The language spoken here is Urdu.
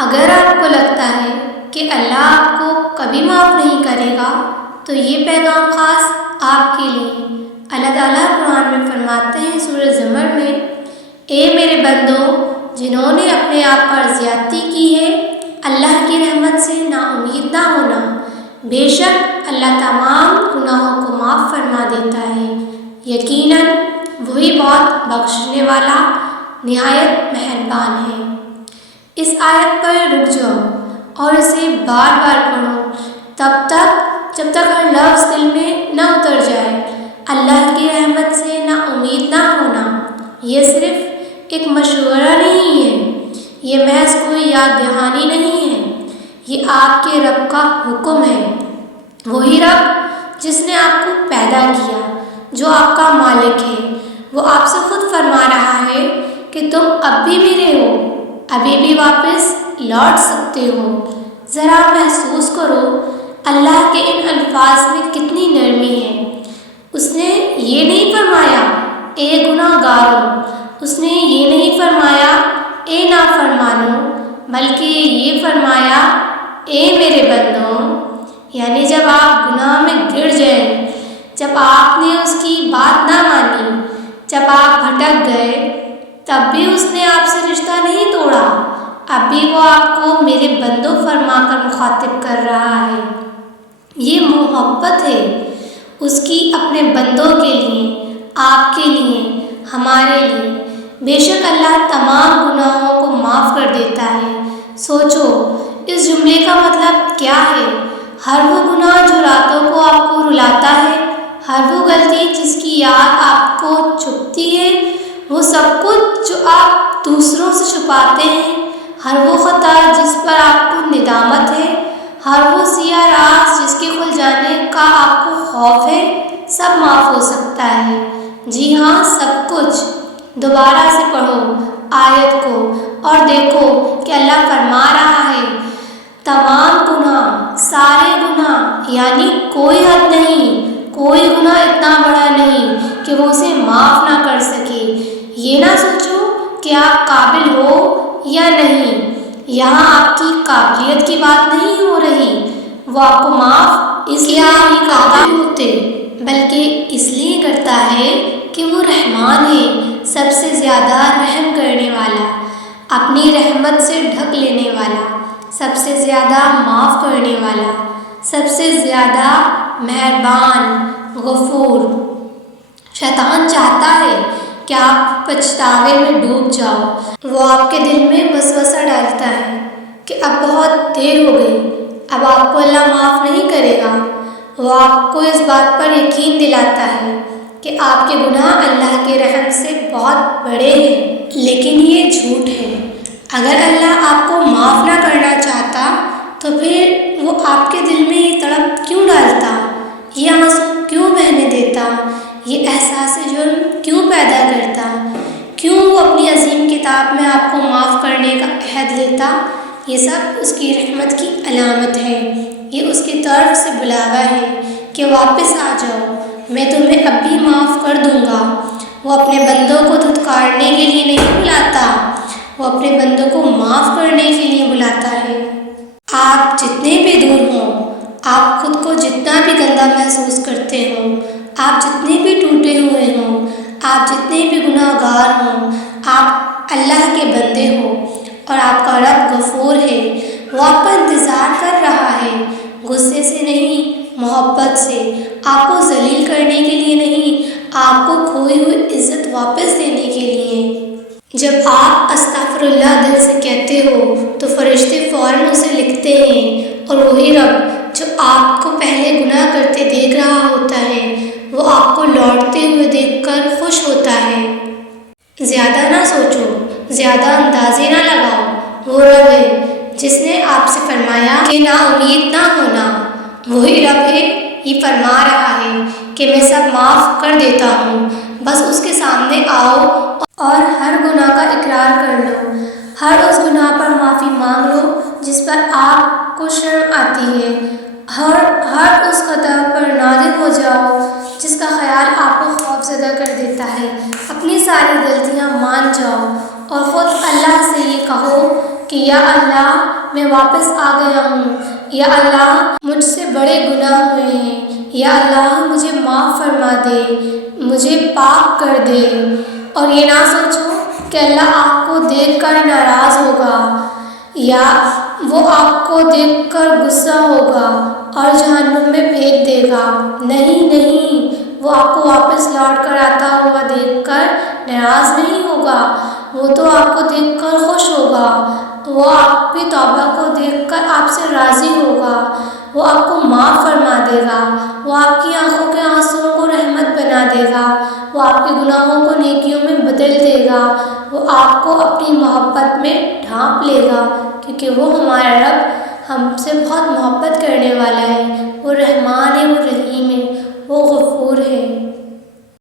اگر آپ کو لگتا ہے کہ اللہ آپ کو کبھی معاف نہیں کرے گا تو یہ پیغام خاص آپ کے لیے۔ اللہ تعالیٰ قرآن میں فرماتے ہیں سورہ زمر میں، اے میرے بندو جنہوں نے اپنے آپ پر زیادتی کی ہے اللہ کی رحمت سے نا امید نہ ہونا، بے شک اللہ تمام گناہوں کو معاف فرما دیتا ہے، یقیناً وہی بہت بخشنے والا نہایت مہربان ہے۔ اس آیت پر رک جاؤ اور اسے بار بار پڑھو جب تک ہر لفظ دل میں نہ اتر جائے۔ اللہ کی رحمت سے نا امید نہ ہونا یہ صرف ایک مشورہ نہیں ہے، یہ محض کوئی یاد دہانی نہیں ہے، یہ آپ کے رب کا حکم ہے۔ وہی رب جس نے آپ کو پیدا کیا، جو آپ کا مالک ہے، وہ آپ سے خود فرما رہا ہے کہ تم اب بھی میرے ہو، ابھی بھی واپس لوٹ سکتے ہو۔ ذرا محسوس کرو اللہ کے ان الفاظ میں کتنی نرمی ہے۔ اس نے یہ نہیں فرمایا اے گناہ گاروں، اس نے یہ نہیں فرمایا اے نافرمانوں، بلکہ یہ فرمایا اے میرے بندوں۔ یعنی جب آپ گناہ میں گر جائیں، جب آپ نے اس کی بات نہ مانی، جب آپ بھٹک گئے، تب بھی اس نے آپ سے رشتہ نہیں توڑا، اب بھی وہ آپ کو میرے بندوں فرما کر مخاطب کر رہا ہے۔ یہ محبت ہے اس کی اپنے بندوں کے لیے، آپ کے لیے، ہمارے لیے۔ بے شک اللہ تمام گناہوں کو معاف کر دیتا ہے۔ سوچو اس جملے کا مطلب کیا ہے؟ ہر وہ گناہ جو راتوں کو آپ کو رلاتا ہے، ہر وہ غلطی جس کی یاد آپ کو چبھتی ہے، وہ سب کچھ جو آپ دوسروں سے چھپاتے ہیں، ہر وہ خطا جس پر آپ کو ندامت ہے، ہر وہ سیاہ راز جس کے کھل جانے کا آپ کو خوف ہے، سب معاف ہو سکتا ہے۔ جی ہاں، سب کچھ۔ دوبارہ سے پڑھو آیت کو اور دیکھو کہ اللہ فرما رہا ہے تمام گناہ، سارے گناہ، یعنی کوئی حد نہیں، کوئی گناہ اتنا بڑا نہیں کہ وہ اسے معاف نہ کر سکے۔ یہ نہ سوچو کہ آپ قابل ہو یا نہیں، یہاں آپ کی قابلیت کی بات نہیں ہو رہی، وہ آپ کو معاف اس لیے نہیں کرتا ہوتے بلکہ اس لیے کرتا ہے کہ وہ رحمان ہے، سب سے زیادہ رحم کرنے والا، اپنی رحمت سے ڈھک لینے والا، سب سے زیادہ معاف کرنے والا، سب سے زیادہ مہربان، غفور۔ شیطان چاہتا ہے کہ آپ پچھتاوے میں ڈوب جاؤ، وہ آپ کے دل میں وسوسہ ڈالتا ہے کہ اب بہت دیر ہو گئی، اب آپ کو اللہ معاف نہیں کرے گا۔ وہ آپ کو اس بات پر یقین دلاتا ہے کہ آپ کے گناہ اللہ کے رحم سے بہت بڑے ہیں، لیکن یہ جھوٹ ہے۔ اگر اللہ آپ کو معاف نہ کرنا چاہتا تو پھر وہ آپ کے دل میں یہ تڑپ کیوں ڈالتا، یہ آنسو کیوں بہنے دیتا، یہ احساس جرم کیوں پیدا کرتا، کیوں وہ اپنی عظیم کتاب میں آپ کو معاف کرنے کا عہد لیتا؟ یہ سب اس کی رحمت کی علامت ہے، یہ اس کی طرف سے بلاوا ہے کہ واپس آ جاؤ، میں تمہیں اب بھی معاف کر دوں گا۔ وہ اپنے بندوں کو دھتکارنے کے لیے نہیں بلاتا، وہ اپنے بندوں کو معاف کرنے کے لیے بلاتا ہے۔ آپ جتنے بھی دور ہوں، آپ خود کو جتنا بھی گندا محسوس کرتے ہوں، آپ جتنے بھی ٹوٹے ہوئے ہوں، آپ جتنے بھی گناہ گار ہوں، آپ اللہ کے بندے ہو اور آپ کا رب غفور ہے۔ وہ آپ کا انتظار کر رہا ہے، غصے سے نہیں، محبت سے، آپ کو ذلیل کرنے کے لیے نہیں، آپ کو کھوئی ہوئی عزت واپس دینے کے لیے۔ جب آپ استغفر اللہ دل سے کہتے ہو تو فرشتے فوراً اسے لکھتے ہیں، اور وہی رب جو آپ کو پہلے گناہ کرتے دیکھ رہا ہوتا ہے، وہ آپ کو لوٹتے ہوئے دیکھ کر خوش ہوتا ہے۔ زیادہ نہ سوچو، زیادہ اندازے نہ لگاؤ، وہ رب ہے جس نے آپ سے فرمایا کہ نا امید نہ ہونا، وہی رب ہے یہ فرما رہا ہے کہ میں سب معاف کر دیتا ہوں، بس اس کے سامنے آؤ اور ہر گناہ کا اقرار کر لو، ہر اس گناہ پر معافی مانگ لو جس پر آپ کو شرم آتی ہے، ہر اس خطا پر نادم ہو جاؤ جس کا خیال آپ کو خوف زدہ کر دیتا ہے، اپنی ساری غلطیاں مان جاؤ اور خود اللہ سے یہ کہو کہ یا اللہ میں واپس آ گیا ہوں، یا اللہ مجھ سے بڑے گناہ ہوئے ہیں، یا اللہ مجھے معاف فرما دے، مجھے پاک کر دے۔ اور یہ نہ سوچو کہ اللہ آپ کو دیکھ کر ناراض ہوگا یا وہ آپ کو دیکھ کر غصہ ہوگا اور جہنم میں پھینک دے گا۔ نہیں نہیں، وہ آپ کو واپس لوٹ کر آتا ہوا دیکھ کر ناراض نہیں ہوگا، وہ تو آپ کو دیکھ کر خوش ہوگا، وہ آپ کی توبہ کو دیکھ کر آپ سے راضی ہوگا، وہ آپ کو معاف فرما دے گا، وہ آپ کی آنکھوں کے آنسوؤں کو رحمت بنا دے گا، وہ آپ کے گناہوں کو نیکیوں میں بدل دے گا، وہ آپ کو اپنی محبت میں ڈھانپ لے گا، کیونکہ وہ ہمارا رب ہم سے بہت محبت کرنے والا ہے، وہ رحمان ہے، وہ رحیم ہے، وہ غفور ہے۔